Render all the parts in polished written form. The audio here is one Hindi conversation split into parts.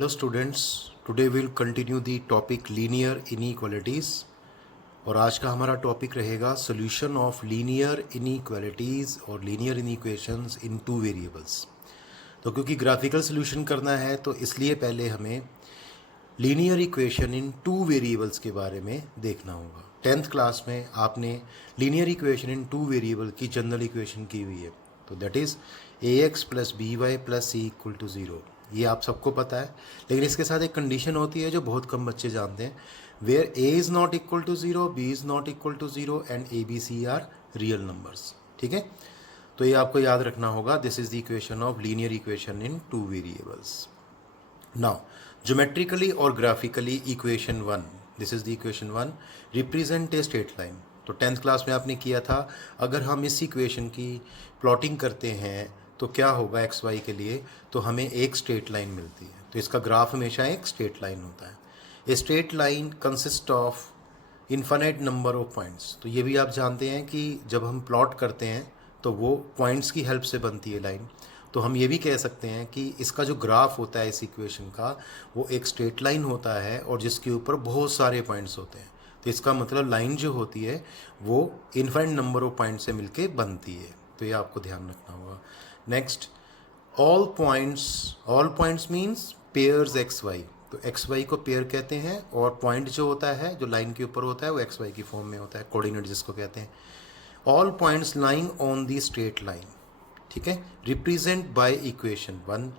Hello students, today we'll continue the topic linear inequalities और आज का हमारा टॉपिक रहेगा solution of linear inequalities और linear inequations in two variables। तो क्योंकि ग्राफिकल सोल्यूशन करना है तो इसलिए पहले हमें linear equation in two variables के बारे में देखना होगा। 10th क्लास में आपने linear equation in two variable की जनरल इक्वेशन की हुई है, तो that is ax plus B Y plus C equal to zero. ये आप सबको पता है, लेकिन इसके साथ एक कंडीशन होती है जो बहुत कम बच्चे जानते हैं, where a is not equal to zero, b is not equal to zero and a b c are real numbers. ठीक है, तो ये आपको याद रखना होगा। This is the equation of linear equation in two variables. Now geometrically और graphically equation one, this is the equation one, represent a straight line. तो 10th क्लास में आपने किया था, अगर हम इस इक्वेशन की प्लॉटिंग करते हैं तो क्या होगा एक्स वाई के लिए, तो हमें एक स्ट्रेट लाइन मिलती है। तो इसका ग्राफ हमेशा एक स्ट्रेट लाइन होता है। ए straight line consist of infinite number of points. तो ये भी आप जानते हैं कि जब हम प्लॉट करते हैं तो वो पॉइंट्स की हेल्प से बनती है लाइन। तो हम ये भी कह सकते हैं कि इसका जो ग्राफ होता है इस इक्वेशन का, वो एक स्ट्रेट लाइन होता है और जिसके ऊपर बहुत सारे पॉइंट्स होते हैं। तो इसका मतलब लाइन जो होती है वो इन्फिनिट नंबर ऑफ पॉइंट से मिलके बनती है। तो ये आपको ध्यान रखना होगा। Next, all points means pairs X Y. तो एक्स वाई को पेयर कहते हैं और पॉइंट जो होता है जो लाइन के ऊपर होता है वो एक्स वाई की फॉर्म में होता है, कोऑर्डिनेट जिसको कहते हैं। All points lying on the straight line, ठीक है, represent by equation one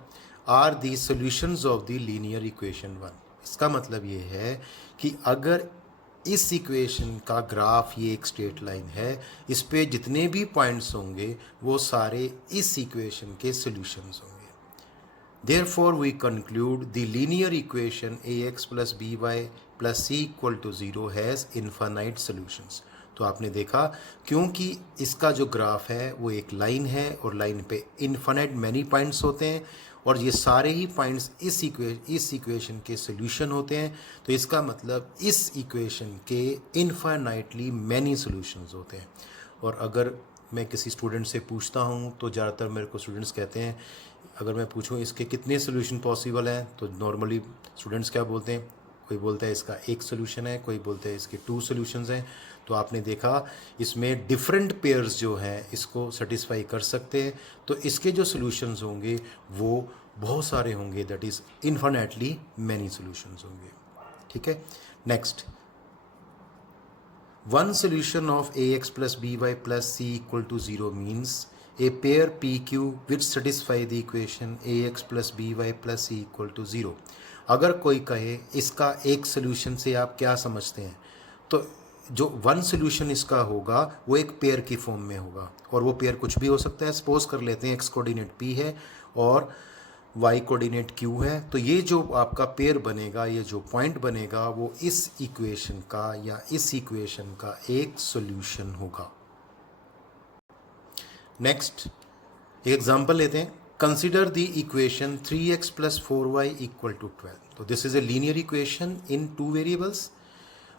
are the solutions of the linear equation one. इसका मतलब ये है कि अगर इस इक्वेशन का ग्राफ ये एक स्ट्रेट लाइन है, इस पे जितने भी पॉइंट्स होंगे वो सारे इस इक्वेशन के सॉल्यूशंस होंगे। Therefore we conclude the linear equation ax plus by plus c equal to 0 has infinite solutions। तो आपने देखा, क्योंकि इसका जो ग्राफ है वो एक लाइन है और लाइन पे इन्फिनिट मैनी पॉइंट्स होते हैं और ये सारे ही पॉइंट्स इस इक्वेशन के सॉल्यूशन होते हैं। तो इसका मतलब इस इक्वेशन के इन्फिनिटली मैनी सॉल्यूशंस होते हैं। और अगर मैं किसी स्टूडेंट से पूछता हूँ तो ज़्यादातर मेरे को स्टूडेंट्स कहते हैं, अगर मैं पूछूं इसके कितने सोल्यूशन पॉसिबल हैं, तो नॉर्मली स्टूडेंट्स क्या बोलते हैं, कोई बोलता है इसका एक सोल्यूशन है, कोई बोलता है इसके टू सोल्यूशंस हैं। तो आपने देखा इसमें डिफरेंट पेयर्स जो हैं इसको सेटिस्फाई कर सकते हैं। तो इसके जो सोल्यूशंस होंगे वो बहुत सारे होंगे, that is infinitely many solutions होंगे। ठीक है, next, one solution of ax plus by plus c equal to 0 means a pair pq which satisfy the equation ax plus by plus c equal to 0। अगर कोई कहे इसका एक सोल्यूशन से आप क्या समझते हैं, तो जो वन सोल्यूशन इसका होगा वो एक पेयर की फॉर्म में होगा और वो पेयर कुछ भी हो सकता है। सपोज कर लेते हैं एक्स कोऑर्डिनेट p है और y कोऑर्डिनेट q है, तो ये जो आपका पेयर बनेगा, ये जो पॉइंट बनेगा वो इस इक्वेशन का या इस इक्वेशन का एक सॉल्यूशन होगा। नेक्स्ट, एक एग्जांपल लेते हैं। Consider the equation 3x plus 4y equal to 12। तो this is a linear equation in two variables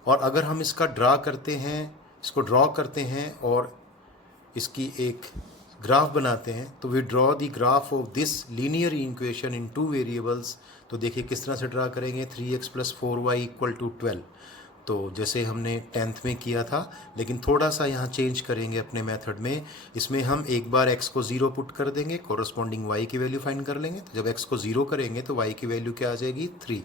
और अगर हम इसका इसको ड्रॉ करते हैं और इसकी एक ग्राफ बनाते हैं, तो we draw the graph of this linear equation in two variables. तो देखिए किस तरह से ड्रा करेंगे, 3x plus 4y equal to 12। तो जैसे हमने 10th में किया था, लेकिन थोड़ा सा यहाँ चेंज करेंगे अपने मेथड में। इसमें हम एक बार x को 0 पुट कर देंगे, कोरस्पॉन्डिंग y की वैल्यू फाइंड कर लेंगे। तो जब x को 0 करेंगे तो y की वैल्यू क्या आ जाएगी, 3।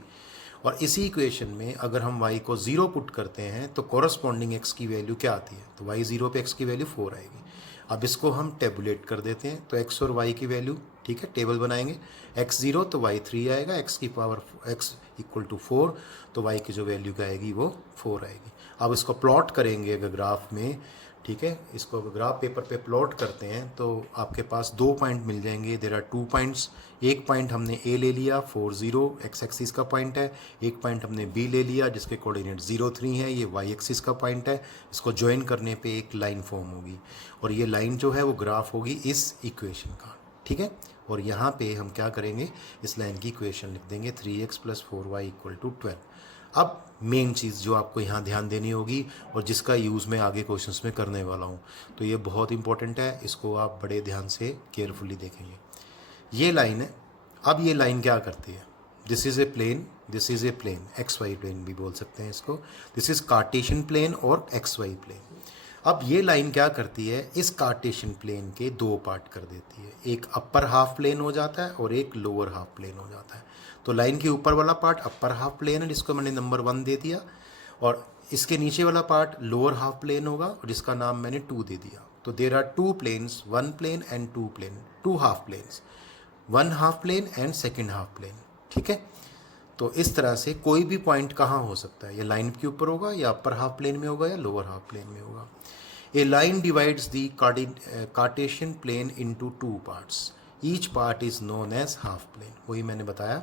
और इसी इक्वेशन में अगर हम y को 0 पुट करते हैं तो कोरस्पॉन्डिंग x की वैल्यू क्या आती है, तो y 0 पे x की वैल्यू 4 आएगी। अब इसको हम टेबुलेट कर देते हैं, तो x और y की वैल्यू, ठीक है, टेबल बनाएंगे। x 0 तो y 3 आएगा, x की पावर x इक्वल टू 4, तो y की जो वैल्यू क्या आएगी वो 4 आएगी। अब इसको प्लॉट करेंगे अगर ग्राफ में, ठीक है, इसको अगर ग्राफ पेपर पे प्लॉट करते हैं तो आपके पास दो पॉइंट मिल जाएंगे। There are 2 points. एक पॉइंट हमने a ले लिया 4 0 x एक्सिस का पॉइंट है, एक पॉइंट हमने b ले लिया जिसके कोऑर्डिनेट 0 3 है, ये y एक्सिस का पॉइंट है। इसको ज्वाइन करने पे एक लाइन फॉर्म होगी और ये लाइन जो है वो ग्राफ होगी इस इक्वेशन का, ठीक है। और यहाँ पे हम क्या करेंगे, इस लाइन की इक्वेशन लिख देंगे 3x plus 4y equal to 12। अब मेन चीज़ जो आपको यहाँ ध्यान देनी होगी और जिसका यूज़ मैं आगे क्वेश्चंस में करने वाला हूँ, तो ये बहुत इंपॉर्टेंट है, इसको आप बड़े ध्यान से केयरफुली देखेंगे। ये लाइन है। अब ये लाइन क्या करती है, this is a plane, this is a plane, X Y plane भी बोल सकते हैं इसको। दिस इज़ कार्टेशियन प्लेन और एक्स वाई प्लेन। अब ये लाइन क्या करती है, इस कार्टेशियन प्लेन के दो पार्ट कर देती है, एक अपर हाफ प्लेन हो जाता है और एक लोअर हाफ प्लेन हो जाता है। तो लाइन के ऊपर वाला पार्ट अपर हाफ प्लेन है जिसको मैंने नंबर 1 दे दिया, और इसके नीचे वाला पार्ट लोअर हाफ प्लेन होगा और जिसका नाम मैंने 2 दे दिया। तो there are 2 planes, 1 plane and 2 plane, 2 half planes, 1 half plane and second half plane. ठीक है, तो इस तरह से कोई भी पॉइंट कहाँ हो सकता है, या लाइन के ऊपर होगा या अपर हाफ प्लेन में होगा या लोअर हाफ प्लेन में होगा। A line divides the Cartesian plane into 2 parts, each part is known as half plane. वही मैंने बताया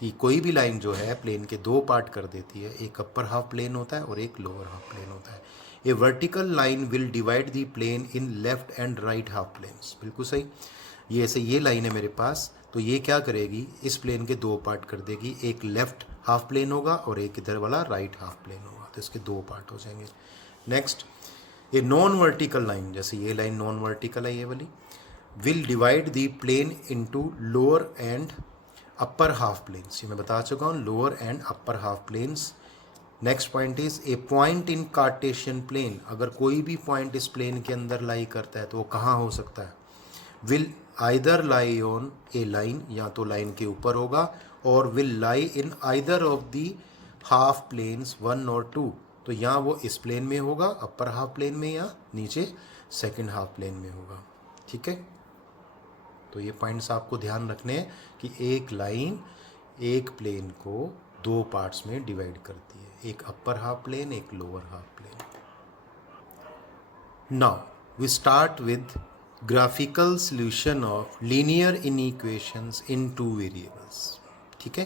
कि कोई भी लाइन जो है प्लेन के 2 पार्ट कर देती है, एक अपर हाफ प्लेन होता है और एक लोअर हाफ प्लेन होता है। A vertical line will divide the plane in left and right half planes. बिल्कुल सही, ये ऐसे ये लाइन है मेरे पास, तो ये क्या करेगी, इस प्लेन के 2 पार्ट कर देगी, एक लेफ्ट हाफ प्लेन होगा और एक इधर वाला राइट हाफ प्लेन होगा, तो इसके 2 पार्ट हो जाएंगे। Next, a non vertical line, जैसे ये लाइन नॉन वर्टिकल है ये वाली, will divide the plane into lower and upper half planes. ये मैं बता चुका हूँ, lower and upper half planes. Next point is a point in Cartesian plane, अगर कोई भी पॉइंट इस प्लेन के अंदर लाई करता है तो वो कहाँ हो सकता है, will either lie on a line, या तो लाइन के ऊपर होगा, और will lie in either of the half planes 1 और 2, तो यहाँ वो इस प्लेन में होगा, अपर हाफ प्लेन में, या नीचे सेकंड हाफ प्लेन में होगा। ठीक है, तो ये पॉइंट्स आपको ध्यान रखने हैं कि एक लाइन एक प्लेन को 2 पार्ट्स में डिवाइड करती है, एक अपर हाफ प्लेन, एक lower half plane. Now we start with graphical solution of linear inequations in 2 variables. ठीक है,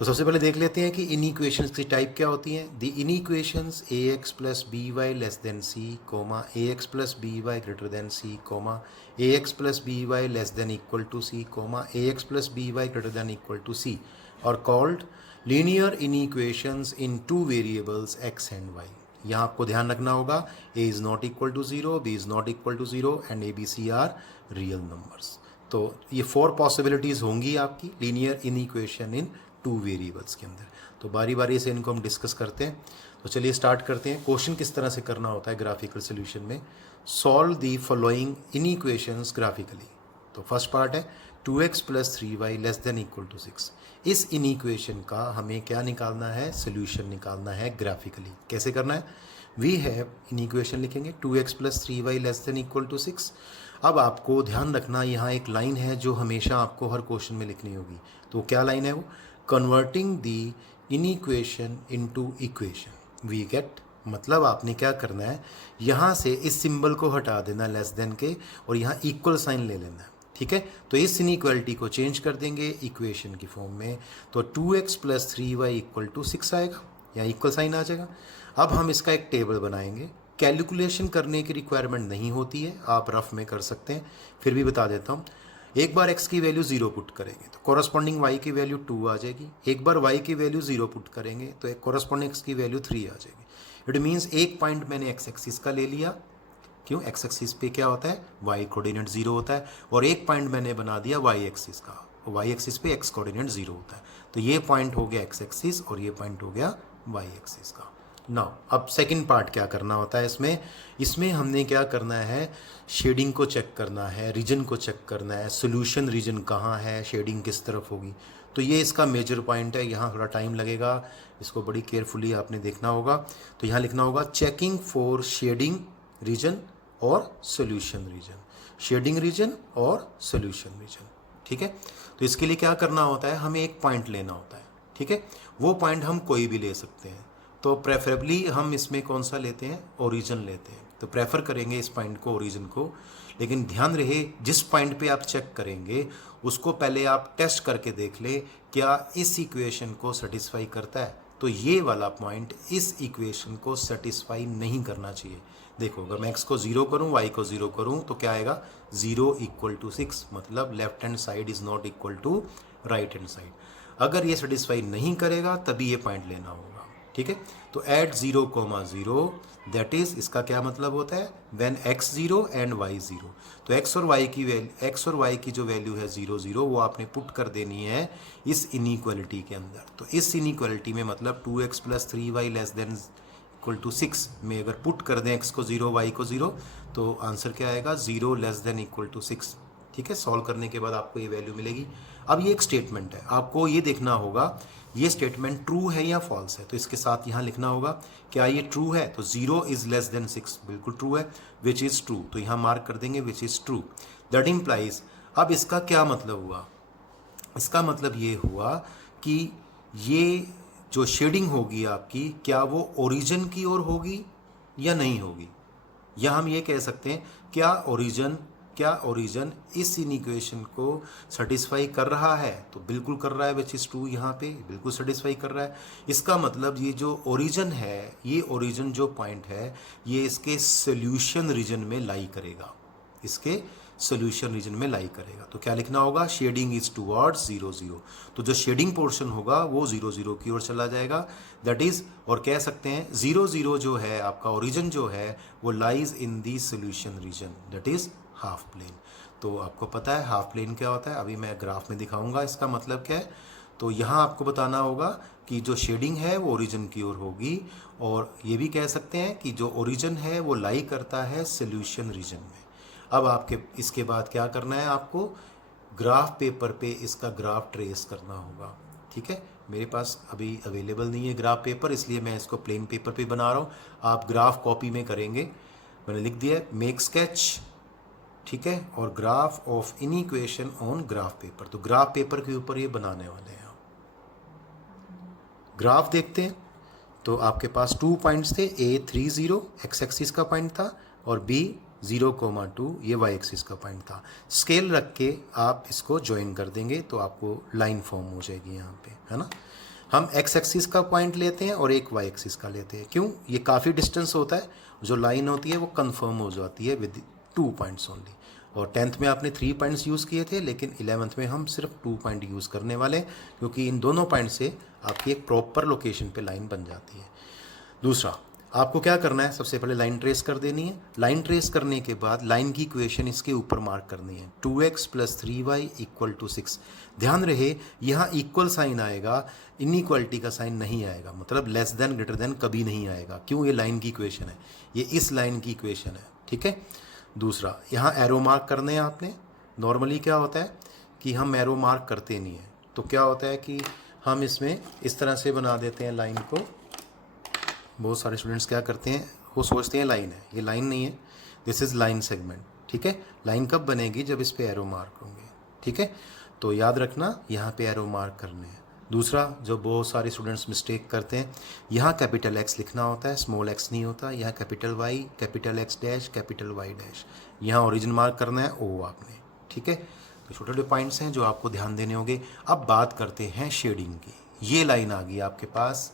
तो सबसे पहले देख लेते हैं कि इनइक्वेशंस की टाइप क्या होती हैं। The inequations ax plus B y less than c, comma ax plus B y greater than c, comma ax plus B y less than equal to c, comma ax plus B y greater than equal to c, और called linear inequations in 2 variables x and y। यहाँ आपको ध्यान रखना होगा, a is not equal to 0, b is not equal to 0 and a b c are real numbers. तो ये 4 पॉसिबिलिटीज़ होंगी आपकी लीनियर इनइक्वेशन इन 2 वेरिएबल्स के अंदर। तो बारी बारी से इनको हम डिस्कस करते हैं। तो चलिए स्टार्ट करते हैं। क्वेश्चन किस तरह से करना होता है ग्राफिकल सॉल्यूशन में, solve the following inequations graphically. तो फर्स्ट पार्ट है 2x plus 3y less than equal to 6। इस इनइक्वेशन का हमें क्या निकालना है, सोल्यूशन निकालना है ग्राफिकली। कैसे करना है, वी हैव इनइक्वेशन लिखेंगे 2x plus 3y less than equal to 6। अब आपको ध्यान रखना, यहाँ एक लाइन है जो हमेशा आपको हर क्वेश्चन में लिखनी होगी। तो क्या लाइन है वो, converting the inequation into equation we get, मतलब आपने क्या करना है, यहाँ से इस सिंबल को हटा देना लेस देन के, और यहाँ इक्वल साइन ले लेना है। ठीक है, तो इस इनइक्वालिटी को चेंज कर देंगे इक्वेशन की फॉर्म में, तो 2x plus 3y equal to 6 आएगा, या इक्वल साइन आ जाएगा। अब हम इसका एक टेबल बनाएंगे। कैलकुलेशन करने की रिक्वायरमेंट नहीं होती है, आप रफ में कर सकते हैं, फिर भी बता देता हूँ। एक बार x की वैल्यू 0 पुट करेंगे तो कॉरस्पॉन्डिंग y की वैल्यू 2 आ जाएगी। एक बार y की वैल्यू 0 पुट करेंगे तो एक कॉरस्पॉन्डिंग x की वैल्यू 3 आ जाएगी। इट मीन्स एक पॉइंट मैंने x एक्सिस का ले लिया, क्यों, x एक्सिस पे क्या होता है, y कोऑर्डिनेट 0 होता है, और एक पॉइंट मैंने बना दिया y एक्सिस का, y एक्सिस पे x कोऑर्डिनेट 0 होता है। तो ये पॉइंट हो गया x एक्सिस और ये पॉइंट हो गया y एक्सिस का। नाउ अब सेकंड पार्ट क्या करना होता है इसमें हमने क्या करना है, शेडिंग को चेक करना है, रीजन को चेक करना है, सोल्यूशन रीजन कहाँ है, शेडिंग किस तरफ होगी। तो ये इसका मेजर पॉइंट है, यहाँ थोड़ा टाइम लगेगा, इसको बड़ी केयरफुली आपने देखना होगा। तो यहाँ लिखना होगा चेकिंग फॉर शेडिंग रीजन और सोल्यूशन रीजन, शेडिंग रीजन और सोल्यूशन रीजन। ठीक है, तो इसके लिए क्या करना होता है, हमें एक पॉइंट लेना होता है। ठीक है, वो पॉइंट हम कोई भी ले सकते हैं, तो प्रेफरेबली हम इसमें कौन सा लेते हैं, ओरिजिन लेते हैं। तो प्रेफर करेंगे इस पॉइंट को, ओरिजिन को। लेकिन ध्यान रहे, जिस पॉइंट पे आप चेक करेंगे उसको पहले आप टेस्ट करके देख ले क्या इस इक्वेशन को सेटिस्फाई करता है। तो ये वाला पॉइंट इस इक्वेशन को सेटिस्फाई नहीं करना चाहिए। देखो, अगर मैं x को 0 करूँ, y को 0 करूँ, तो क्या आएगा, 0 इक्वल टू 6, मतलब left hand side is not equal to right hand side. अगर ये सेटिस्फाई नहीं करेगा तभी ये पॉइंट लेना होगा। ठीक है। तो एट 0,0 दैट इज, इसका क्या मतलब होता है, व्हेन x 0 एंड y 0। तो x और y की जो वैल्यू है 0 0 वो आपने पुट कर देनी है इस इनइक्वालिटी के अंदर। तो इस इनइक्वालिटी में मतलब 2x + 3y less than equal to 6 में अगर पुट कर दें x को 0 y को 0 तो आंसर क्या आएगा, 0 लेस देन इक्वल टू 6। ठीक है, सॉल्व करने के बाद आपको ये वैल्यू मिलेगी। अब ये एक स्टेटमेंट है, आपको ये देखना होगा ये स्टेटमेंट ट्रू है या फॉल्स है। तो इसके साथ यहाँ लिखना होगा क्या ये ट्रू है, तो 0 इज लेस देन 6 बिल्कुल ट्रू है, विच इज़ ट्रू, तो यहाँ मार्क कर देंगे which is true. That implies, अब इसका क्या मतलब हुआ, इसका मतलब ये हुआ कि ये जो शेडिंग होगी आपकी, क्या वो ओरिजिन की ओर होगी या नहीं होगी। या हम ये कह सकते हैं क्या ओरिजिन इस इनइक्वेशन को सेटिस्फाई कर रहा है, तो बिल्कुल कर रहा है, विच इज़ ट्रू, यहाँ पे बिल्कुल सेटिस्फाई कर रहा है। इसका मतलब ये जो ओरिजिन है, ये ओरिजिन जो पॉइंट है ये इसके सोल्यूशन रीजन में लाई करेगा, इसके सोल्यूशन रीजन में लाई करेगा। तो क्या लिखना होगा, शेडिंग इज टूवर्ड्स 0 0। तो जो शेडिंग पोर्शन होगा वो 0 0 की ओर चला जाएगा, दैट इज, और कह सकते हैं 0 0 जो है आपका ओरिजिन जो है वो lies in the solution region, that is half plane. तो आपको पता है हाफ प्लेन क्या होता है, अभी मैं ग्राफ में दिखाऊंगा इसका मतलब क्या है। तो यहाँ आपको बताना होगा कि जो शेडिंग है वो ओरिजिन की ओर होगी, और ये भी कह सकते हैं कि जो ओरिजिन है वो लाई करता है सोल्यूशन रीजन में। अब आपके इसके बाद क्या करना है, आपको ग्राफ पेपर पे इसका ग्राफ ट्रेस करना होगा। ठीक है, मेरे पास अभी अवेलेबल नहीं है ग्राफ पेपर, इसलिए मैं इसको प्लेन पेपर पे बना रहा हूँ। आप ग्राफ कॉपी में करेंगे, मैंने लिख दिया मेक स्केच, ठीक है, और graph of inequation on graph paper. तो ग्राफ पेपर के ऊपर ये बनाने वाले हैं। ग्राफ देखते हैं, तो आपके पास 2 पॉइंट्स थे, A 3 0 x एक्सिस का पॉइंट था और B 0,2 ये y एक्सिस का पॉइंट था। स्केल रख के आप इसको ज्वाइन कर देंगे तो आपको लाइन फॉर्म हो जाएगी यहाँ पे, है ना। हम x एक्सिस का पॉइंट लेते हैं और एक y एक्सिस का लेते हैं, क्यों, ये काफ़ी डिस्टेंस होता है, जो लाइन होती है वो कंफर्म हो जाती है विद 2 पॉइंट्स ओनली। और 10th में आपने 3 पॉइंट्स यूज़ किए थे, लेकिन 11th में हम सिर्फ 2 पॉइंट यूज़ करने वाले, क्योंकि इन दोनों पॉइंट से आपकी एक प्रॉपर लोकेशन पे लाइन बन जाती है। दूसरा, आपको क्या करना है, सबसे पहले लाइन ट्रेस कर देनी है। लाइन ट्रेस करने के बाद लाइन की इक्वेशन इसके ऊपर मार्क करनी है, 2x + 3y = 6। ध्यान रहे यहाँ इक्वल साइन आएगा, इनइक्वालिटी का साइन नहीं आएगा, मतलब लेस देन ग्रेटर देन कभी नहीं आएगा। क्यों, ये लाइन की इक्वेशन है, ये इस लाइन की इक्वेशन है। ठीक है, दूसरा, यहाँ एरो मार्क करने हैं आपने। नॉर्मली क्या होता है कि हम एरो मार्क करते नहीं हैं, तो क्या होता है कि हम इसमें इस तरह से बना देते हैं लाइन को। बहुत सारे स्टूडेंट्स क्या करते हैं, वो सोचते हैं लाइन है, ये लाइन नहीं है, दिस इज़ लाइन सेगमेंट। ठीक है, लाइन कब बनेगी, जब इस पे एरो मार्क होंगे। ठीक है, तो याद रखना यहाँ पे एरो मार्क करने हैं। दूसरा, जो बहुत सारे स्टूडेंट्स मिस्टेक करते हैं, यहाँ कैपिटल X लिखना होता है, स्मॉल x नहीं होता। यहाँ capital Y, capital X dash, capital Y dash, यहाँ ओरिजिन मार्क करना है O आपने। ठीक है, तो छोटे छोटे पॉइंट्स हैं जो आपको ध्यान देने होंगे। अब बात करते हैं शेडिंग की। ये लाइन आ गई आपके पास,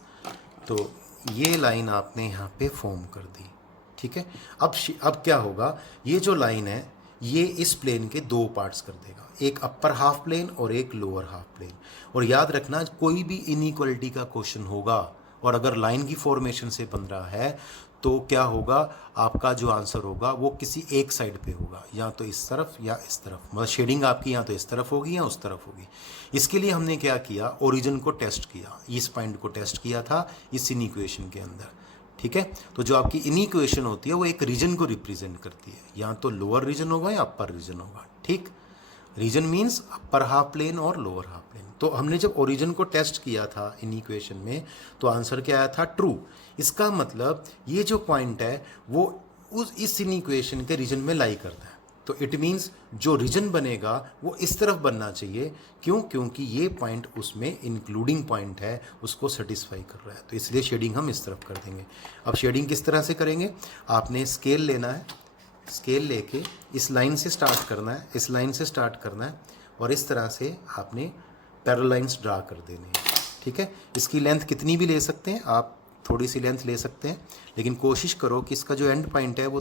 तो ये लाइन आपने यहाँ पे फॉर्म कर दी। ठीक है, अब क्या होगा, ये जो लाइन है ये इस प्लेन के 2 पार्ट्स कर देगा, एक अपर हाफ प्लेन और एक लोअर हाफ प्लेन। और याद रखना, कोई भी इनइक्वालिटी का क्वेश्चन होगा और अगर लाइन की फॉर्मेशन से बन रहा है तो क्या होगा, आपका जो आंसर होगा वो किसी एक साइड पे होगा, या तो इस तरफ या इस तरफ, मतलब शेडिंग आपकी या तो इस तरफ होगी या उस तरफ होगी। इसके लिए हमने क्या किया, ओरिजिन को टेस्ट किया, इस पॉइंट को टेस्ट किया था इस इनइक्वेशन के अंदर। ठीक है, तो जो आपकी इनइक्वेशन होती है वो एक रीजन को रिप्रेजेंट करती है, या तो लोअर रीजन होगा या अपर रीजन होगा। ठीक, region means upper half plane और लोअर हाफ प्लेन। तो हमने जब ओरिजिन को टेस्ट किया था इनइक्वेशन में तो आंसर क्या आया था, ट्रू। इसका मतलब ये जो पॉइंट है वो इस इनइक्वेशन के रीजन में लाई करता है। तो इट मीन्स जो रीजन बनेगा वो इस तरफ बनना चाहिए। क्यों, क्योंकि ये पॉइंट उसमें इंक्लूडिंग पॉइंट है, उसको सेटिस्फाई कर रहा है, तो इसलिए शेडिंग हम इस तरफ कर देंगे। अब शेडिंग किस तरह से करेंगे, आपने स्केल लेना है, स्केल लेके इस लाइन से स्टार्ट करना है, इस लाइन से स्टार्ट करना है और इस तरह से आपने पैरेलल लाइंस ड्रा कर देनी है। ठीक है, इसकी लेंथ कितनी भी ले सकते हैं आप, थोड़ी सी लेंथ ले सकते हैं, लेकिन कोशिश करो कि इसका जो एंड पॉइंट है वो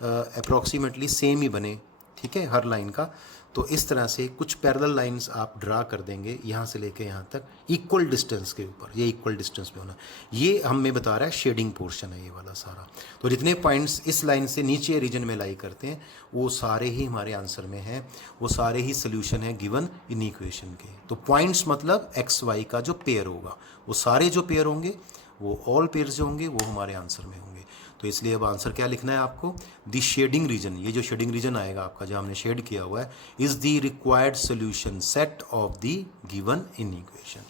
अप्रॉक्सीमेटली सेम ही बने। ठीक है, हर लाइन का। तो इस तरह से कुछ पैरेलल लाइंस आप ड्रा कर देंगे यहाँ से लेके यहाँ तक इक्वल डिस्टेंस के ऊपर, ये इक्वल डिस्टेंस पे होना। ये हमें बता रहा है शेडिंग पोर्शन है ये वाला सारा। तो जितने पॉइंट्स इस लाइन से नीचे रीजन में लाई करते हैं वो सारे ही हमारे आंसर में हैं, वो सारे ही सोल्यूशन है गिवन इन इक्वेशन के। तो पॉइंट्स मतलब एक्स वाई का जो पेयर होगा, वो सारे जो पेयर होंगे, वो ऑल पेयर्स जो होंगे वो हमारे आंसर में होंगे। तो इसलिए अब आंसर क्या लिखना है आपको, द शेडिंग रीजन, ये जो शेडिंग रीजन आएगा आपका जो हमने शेड किया हुआ है, is the required solution set of the given in equation.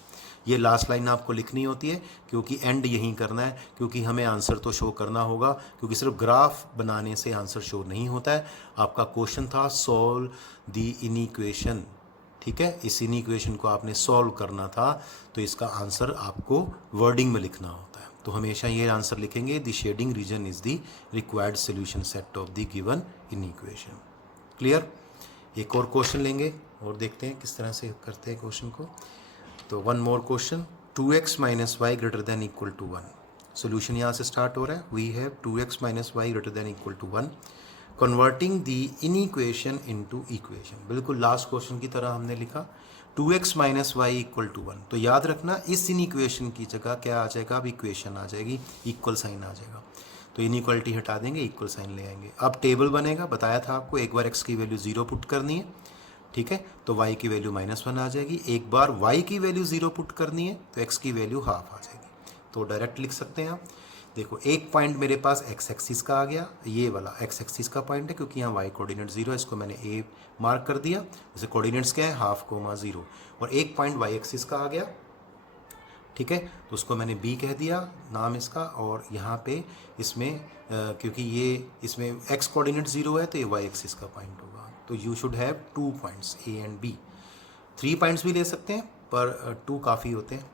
ये लास्ट लाइन आपको लिखनी होती है क्योंकि एंड यहीं करना है, क्योंकि हमें आंसर तो शो करना होगा, क्योंकि सिर्फ ग्राफ बनाने से आंसर शो नहीं होता है। आपका क्वेश्चन था सॉल्व द इन इक्वेशन, ठीक है, इस इन इक्वेशन को आपने सॉल्व करना था, तो इसका आंसर आपको वर्डिंग में लिखना होता है। तो हमेशा ये आंसर लिखेंगे the shading region is the required solution set of the given inequation. Clear. एक और क्वेश्चन लेंगे और देखते हैं किस तरह से करते हैं क्वेश्चन को। तो one more question, 2x minus Y greater than equal to 1। Solution यहाँ से स्टार्ट हो रहा है। We have 2x minus Y greater than equal to 1 converting the inequation into equation. बिल्कुल लास्ट क्वेश्चन की तरह हमने लिखा 2x minus Y equal to 1। तो याद रखना इस इन इक्वेशन की जगह क्या आ जाएगा, अब इक्वेशन आ जाएगी, इक्वल साइन आ जाएगा। तो इनइक्वालिटी हटा देंगे, इक्वल साइन ले आएंगे। अब टेबल बनेगा, बताया था आपको, एक बार x की वैल्यू 0 पुट करनी है, ठीक है, तो y की वैल्यू -1 आ जाएगी। एक बार y की वैल्यू 0 पुट करनी है तो x की वैल्यू हाफ आ जाएगी। तो डायरेक्ट लिख सकते हैं आप। देखो एक पॉइंट मेरे पास x एक्सिस का आ गया, ये वाला x एक्सिस का पॉइंट है क्योंकि यहाँ y कोऑर्डिनेट 0 है, इसको मैंने a मार्क कर दिया। जैसे कोऑर्डिनेट्स क्या है, 1/2, 0। और एक पॉइंट y एक्सिस का आ गया, ठीक है, तो उसको मैंने b कह दिया नाम इसका। और यहाँ पे इसमें क्योंकि ये इसमें x कोऑर्डिनेट 0 है तो ये y एक्सिस का पॉइंट होगा। तो you should have 2 points a and b। 3 points भी ले सकते हैं पर 2 काफ़ी होते हैं।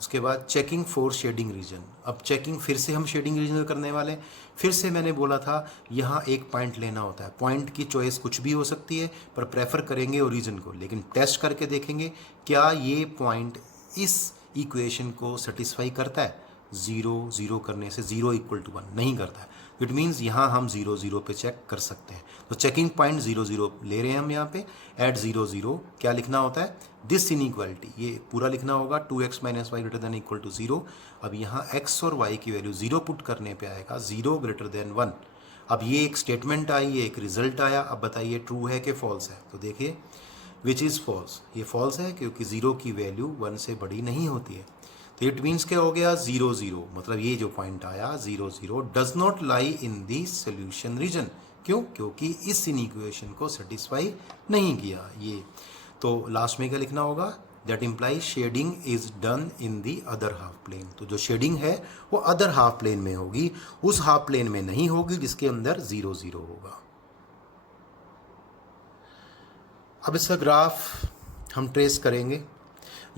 उसके बाद चेकिंग फॉर शेडिंग रीजन। अब चेकिंग फिर से हम शेडिंग रीजन करने वाले हैं। फिर से मैंने बोला था यहाँ एक पॉइंट लेना होता है। पॉइंट की चॉइस कुछ भी हो सकती है पर प्रेफर करेंगे ओरिजिन को, लेकिन टेस्ट करके देखेंगे क्या ये पॉइंट इस इक्वेशन को सेटिस्फाई करता है। 0 0 करने से 0 इक्वल टू 1 नहीं करता है। इट मीन्स यहाँ हम 0 0 पे चेक कर सकते हैं। तो चेकिंग पॉइंट 0 0 ले रहे हैं हम यहाँ पे। एट 0 0 क्या लिखना होता है, दिस इनइक्वालिटी, ये पूरा लिखना होगा 2x minus Y greater than equal to 0। अब यहाँ x और y की वैल्यू 0 पुट करने पे आएगा 0 ग्रेटर देन 1। अब ये एक स्टेटमेंट आई, ये एक रिजल्ट आया। अब बताइए ट्रू है कि फॉल्स है। तो देखिए विच इज़ फॉल्स, ये फॉल्स है क्योंकि 0 की वैल्यू 1 से बड़ी नहीं होती है। तो इट मीन्स क्या हो गया, 0 0, मतलब ये जो पॉइंट आया 0 0 does not lie in the solution region. क्यों, क्योंकि इस इनइक्वेशन को सेटिस्फाई नहीं किया ये। तो लास्ट में क्या लिखना होगा, that implies shading is done in the other half plane. तो जो शेडिंग है वो अदर हाफ प्लेन में होगी, उस हाफ प्लेन में नहीं होगी जिसके अंदर 0 0 होगा। अब इसका ग्राफ हम ट्रेस करेंगे।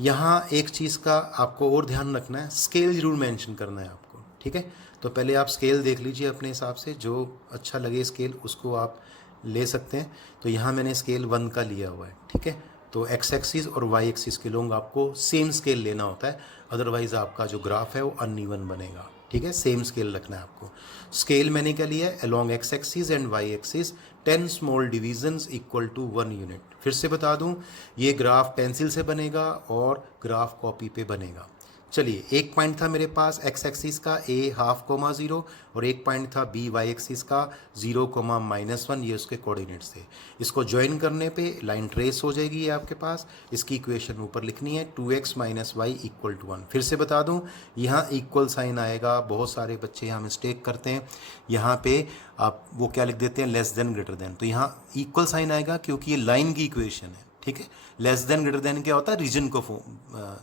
यहाँ एक चीज़ का आपको और ध्यान रखना है, स्केल जरूर मेंशन करना है आपको, ठीक है। तो पहले आप स्केल देख लीजिए अपने हिसाब से, जो अच्छा लगे स्केल उसको आप ले सकते हैं। तो यहाँ मैंने स्केल 1 का लिया हुआ है, ठीक है। तो x एक्सिस और y एक्सिस के लोग आपको सेम स्केल लेना होता है, अदरवाइज़ आपका जो ग्राफ है वो अनइवन बनेगा, ठीक है। सेम स्केल रखना है आपको। स्केल मैंने क्या लिया है, along x axis and y axis 10 small divisions equal to 1 unit. फिर से बता दूं, ये ग्राफ पेंसिल से बनेगा और ग्राफ कॉपी पे बनेगा। चलिए एक पॉइंट था मेरे पास x एक्सिस का a 1/2, और एक पॉइंट था b y एक्सिस का 0, ये उसके कोऑर्डिनेट्स थे। इसको ज्वाइन करने पे लाइन ट्रेस हो जाएगी ये आपके पास। इसकी इक्वेशन ऊपर लिखनी है 2x minus Y equal to 1। फिर से बता दूं, यहाँ इक्वल साइन आएगा। बहुत सारे बच्चे यहाँ मिस्टेक करते हैं, यहाँ पे आप वो क्या लिख देते हैं, लेस देन ग्रेटर देन। तो यहाँ इक्वल साइन आएगा क्योंकि ये लाइन की इक्वेशन है, ठीक है। लेस देन ग्रेटर देन क्या होता है, रीजन को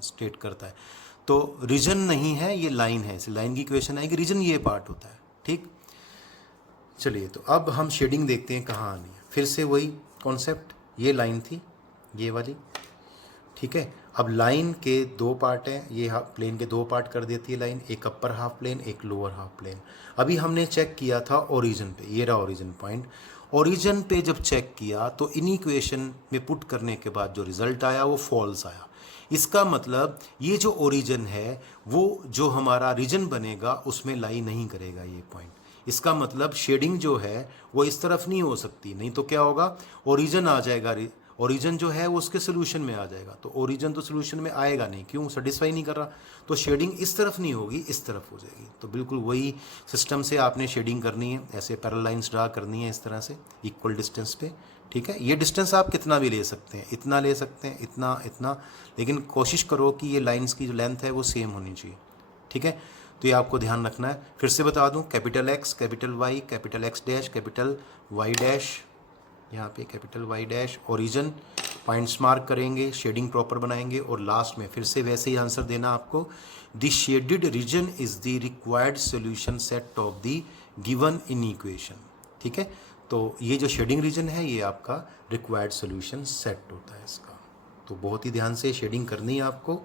स्टेट करता है। तो रीजन नहीं है, ये लाइन है, इसे लाइन की इक्वेशन आएगी, रीजन ये पार्ट होता है, ठीक। चलिए तो अब हम शेडिंग देखते हैं कहाँ आनी है। फिर से वही कॉन्सेप्ट, ये लाइन थी ये वाली, ठीक है। अब लाइन के 2 पार्ट हैं, ये प्लेन के 2 पार्ट कर देती है लाइन, एक अपर हाफ प्लेन एक लोअर हाफ प्लेन। अभी हमने चेक किया था ओरिजिन पे, ये रहा ओरिजिन पॉइंट। ओरिजिन पे जब चेक किया तो इन इक्वेशन में पुट करने के बाद जो रिजल्ट आया वो फॉल्स आया। इसका मतलब ये जो ओरिजिन है वो जो हमारा रीजन बनेगा उसमें लाई नहीं करेगा ये पॉइंट। इसका मतलब शेडिंग जो है वो इस तरफ नहीं हो सकती, नहीं तो क्या होगा, ओरिजिन आ जाएगा, ओरिजिन जो है वो उसके सोल्यूशन में आ जाएगा, तो ओरिजिन तो सोल्यूशन में आएगा नहीं, क्यों, सेटिस्फाई नहीं कर रहा, तो शेडिंग इस तरफ नहीं होगी, इस तरफ हो जाएगी। तो बिल्कुल वही सिस्टम से आपने शेडिंग करनी है, ऐसे पैरेलल लाइंस ड्रा करनी है इस तरह से इक्वल डिस्टेंस पे, ठीक है। ये डिस्टेंस आप कितना भी ले सकते हैं, इतना ले सकते हैं, इतना इतना, लेकिन कोशिश करो कि ये लाइंस की जो लेंथ है वो सेम होनी चाहिए, ठीक है। तो ये आपको ध्यान रखना है। फिर से बता दूं, capital X, capital Y, capital X dash, capital Y dash, यहाँ पे capital Y dash, origin, points mark करेंगे, शेडिंग प्रॉपर बनाएंगे, और लास्ट में फिर से वैसे ही आंसर देना आपको, the shaded region is the required solution set of the given in equation, ठीक है। तो ये जो शेडिंग रीजन है ये आपका रिक्वायर्ड सोल्यूशन सेट होता है इसका। तो बहुत ही ध्यान से शेडिंग करनी है आपको।